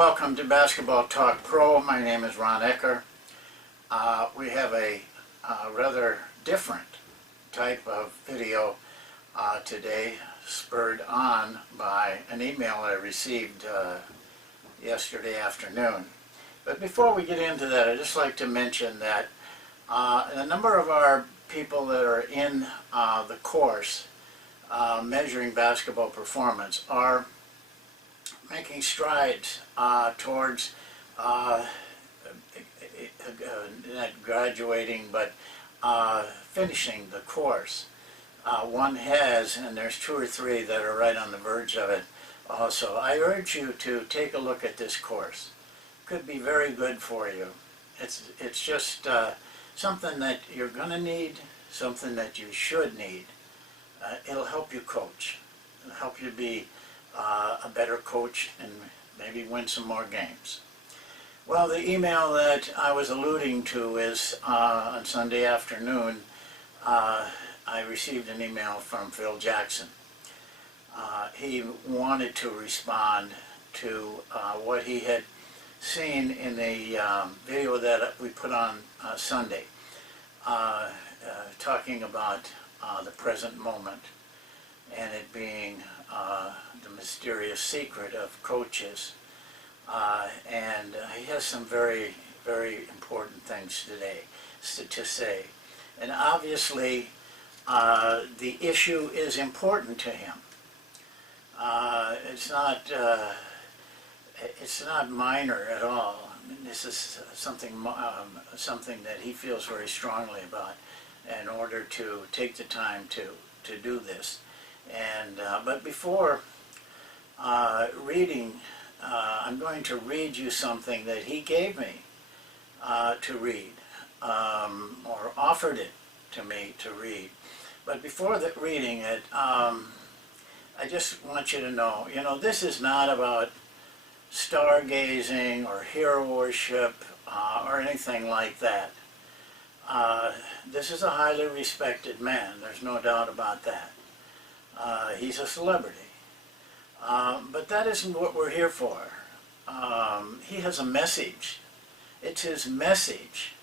Welcome to Basketball Talk Pro. My name is Ron Ecker. We have a rather different type of video today, spurred on by an email I received yesterday afternoon. But before we get into that, I'd just like to mention that a number of our people that are in the course measuring basketball performance are making strides towards not graduating, but finishing the course. One has, and there's two or three that are right on the verge of it also. I urge you to take a look at this course. Could be very good for you. It's just something that you're going to need, something that you should need. It'll help you coach. It'll help you be a better coach and maybe win some more games. Well, the email that I was alluding to is on Sunday afternoon, I received an email from Phil Jackson. He wanted to respond to what he had seen in the video that we put on Sunday, talking about the present moment and it being the mysterious secret of coaches. And he has some very, very important things today to say. And obviously, the issue is important to him. It's not minor at all. I mean, this is something that he feels very strongly about in order to take the time to do this. And but before reading, I'm going to read you something that he gave me to read, or offered it to me to read. But before reading it, I just want you to know, this is not about stargazing or hero worship or anything like that. This is a highly respected man. There's no doubt about that. He's a celebrity. But that isn't what we're here for. He has a message. It's his message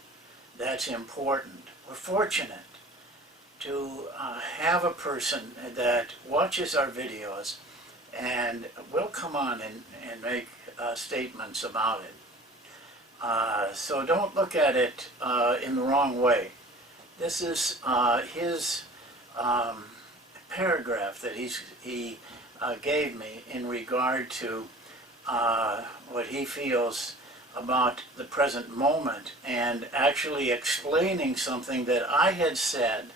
that's important. We're fortunate to have a person that watches our videos and will come on and make statements about it. So don't look at it in the wrong way. This is his paragraph that he gave me in regard to what he feels about the present moment, and actually explaining something that I had said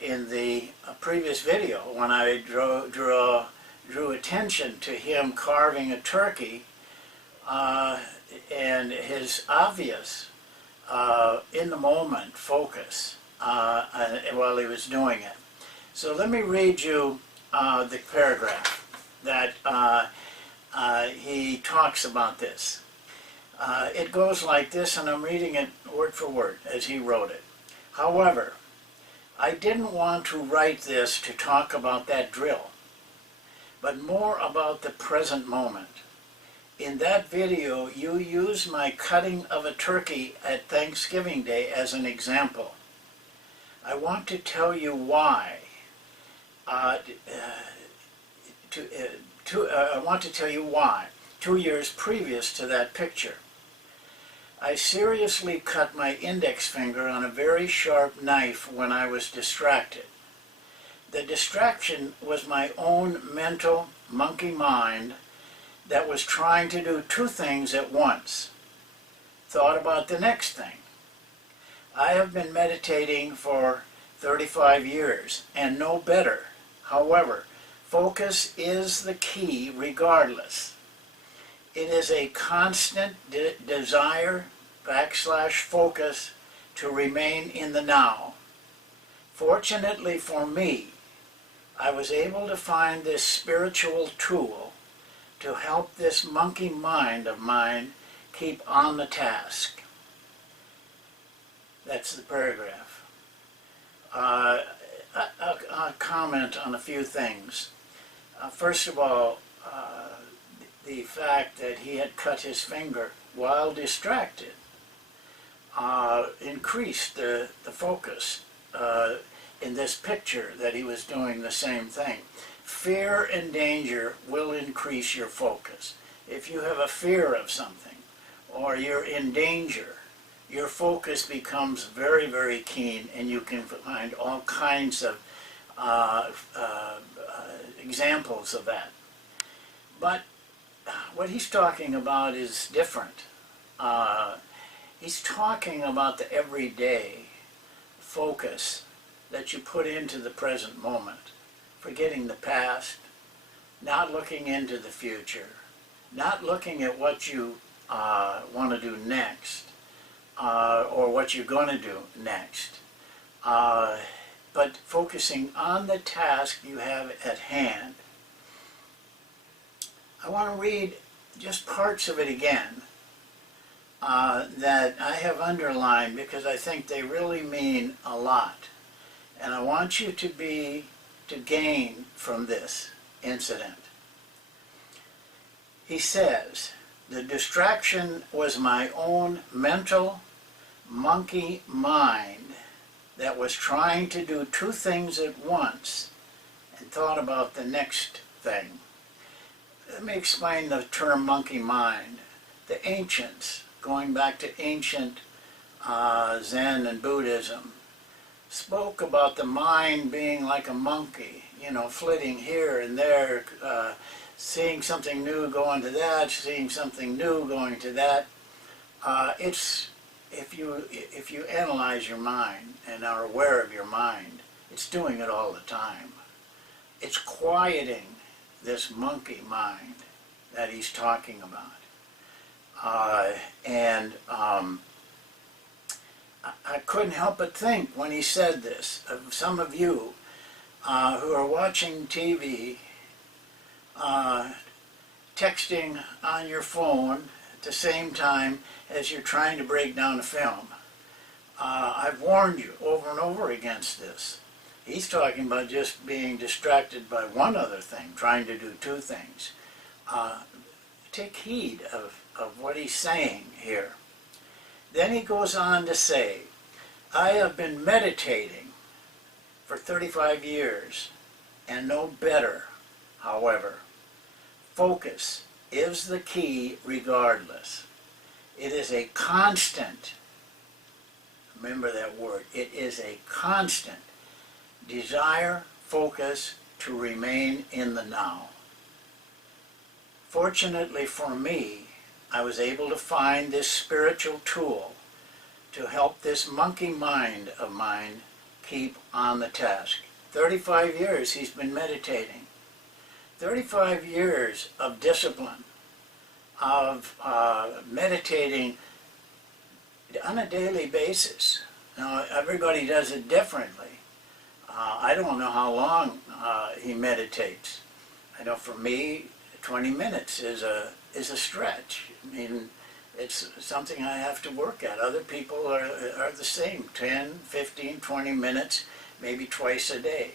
in the previous video when I drew attention to him carving a turkey and his obvious in the moment focus while he was doing it. So let me read you the paragraph that he talks about this. It goes like this, and I'm reading it word for word as he wrote it. However, I didn't want to write this to talk about that drill, but more about the present moment. In that video, you use my cutting of a turkey at Thanksgiving Day as an example. I want to tell you why. I want to tell you why. 2 years previous to that picture, I seriously cut my index finger on a very sharp knife when I was distracted. The distraction was my own mental monkey mind that was trying to do two things at once. Thought about the next thing. I have been meditating for 35 years and know better. However, focus is the key regardless. It is a constant desire / focus to remain in the now. Fortunately for me, I was able to find this spiritual tool to help this monkey mind of mine keep on the task. That's the paragraph. I'll comment on a few things. First of all, the fact that he had cut his finger while distracted increased the focus in this picture that he was doing the same thing. Fear and danger will increase your focus. If you have a fear of something or you're in danger, your focus becomes very, very keen, and you can find all kinds of examples of that. But what he's talking about is different. He's talking about the everyday focus that you put into the present moment, forgetting the past, not looking into the future, not looking at what you want to do next, or what you're going to do next, but focusing on the task you have at hand. I want to read just parts of it again that I have underlined because I think they really mean a lot. And I want you to gain from this incident. He says, the distraction was my own mental monkey mind that was trying to do two things at once and thought about the next thing. Let me explain the term monkey mind. The ancients, going back to ancient Zen and Buddhism, spoke about the mind being like a monkey, flitting here and there, seeing something new, going to that, seeing something new, going to that. If you analyze your mind and are aware of your mind, it's doing it all the time. It's quieting this monkey mind that he's talking about. I couldn't help but think when he said this of some of you who are watching TV, texting on your phone at the same time as you're trying to break down a film. I've warned you over and over against this. He's talking about just being distracted by one other thing, trying to do two things. Take heed of what he's saying here. Then he goes on to say, I have been meditating for 35 years and know better, however. Focus is the key regardless. It is a constant, remember that word, it is a constant desire, focus to remain in the now. Fortunately for me, I was able to find this spiritual tool to help this monkey mind of mine keep on the task. 35 years he's been meditating. 35 years of discipline, of meditating on a daily basis. Now, everybody does it differently. I don't know how long he meditates. I know for me, 20 minutes is a stretch. I mean, it's something I have to work at. Other people are the same, 10, 15, 20 minutes, maybe twice a day.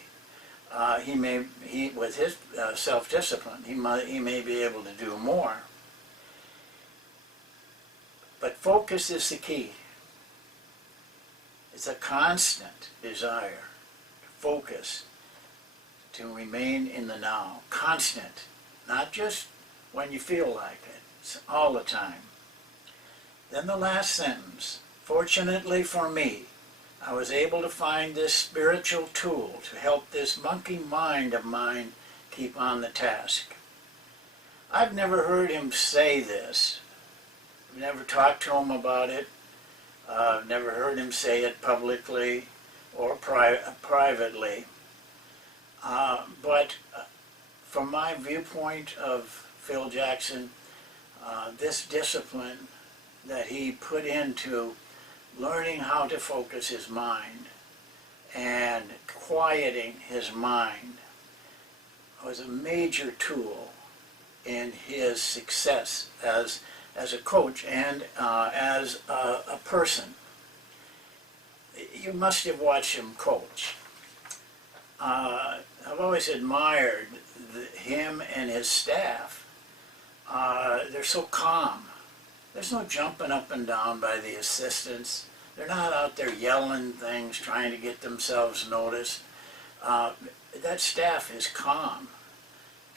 He with his self-discipline, he may be able to do more. But focus is the key. It's a constant desire to focus, to remain in the now. Constant, not just when you feel like it. It's all the time. Then the last sentence, fortunately for me, I was able to find this spiritual tool to help this monkey mind of mine keep on the task. I've never heard him say this. I've never talked to him about it. I've never heard him say it publicly or privately. But from my viewpoint of Phil Jackson, this discipline that he put into learning how to focus his mind and quieting his mind was a major tool in his success as a coach and as a person. You must have watched him coach. I've always admired him and his staff They're so calm. There's no jumping up and down by the assistants. They're not out there yelling things, trying to get themselves noticed. That staff is calm,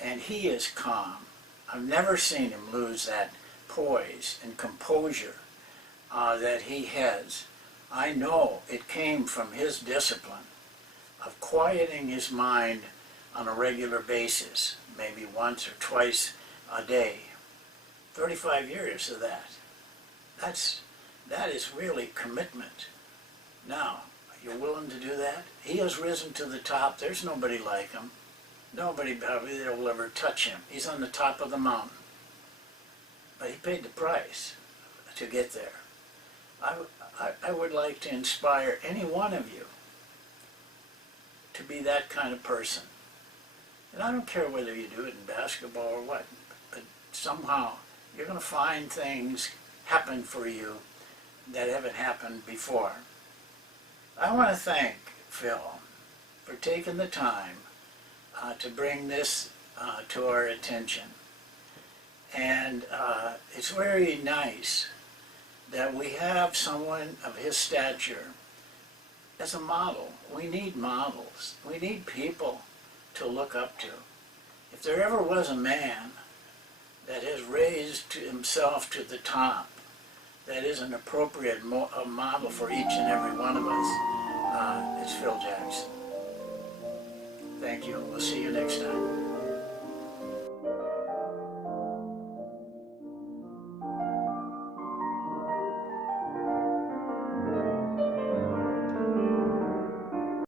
and he is calm. I've never seen him lose that poise and composure that he has. I know it came from his discipline of quieting his mind on a regular basis, maybe once or twice a day. 35 years of that. That is really commitment. Now, you're willing to do that? He has risen to the top. There's nobody like him. Nobody probably that will ever touch him. He's on the top of the mountain. But he paid the price to get there. I would like to inspire any one of you to be that kind of person. And I don't care whether you do it in basketball or what, but somehow you're going to find things happen for you that haven't happened before. I want to thank Phil for taking the time to bring this to our attention. And it's very nice that we have someone of his stature as a model. We need models. We need people to look up to. If there ever was a man that has raised himself to the top, that is an appropriate model for each and every one of us, it's Phil Jackson. Thank you. We'll see you next time.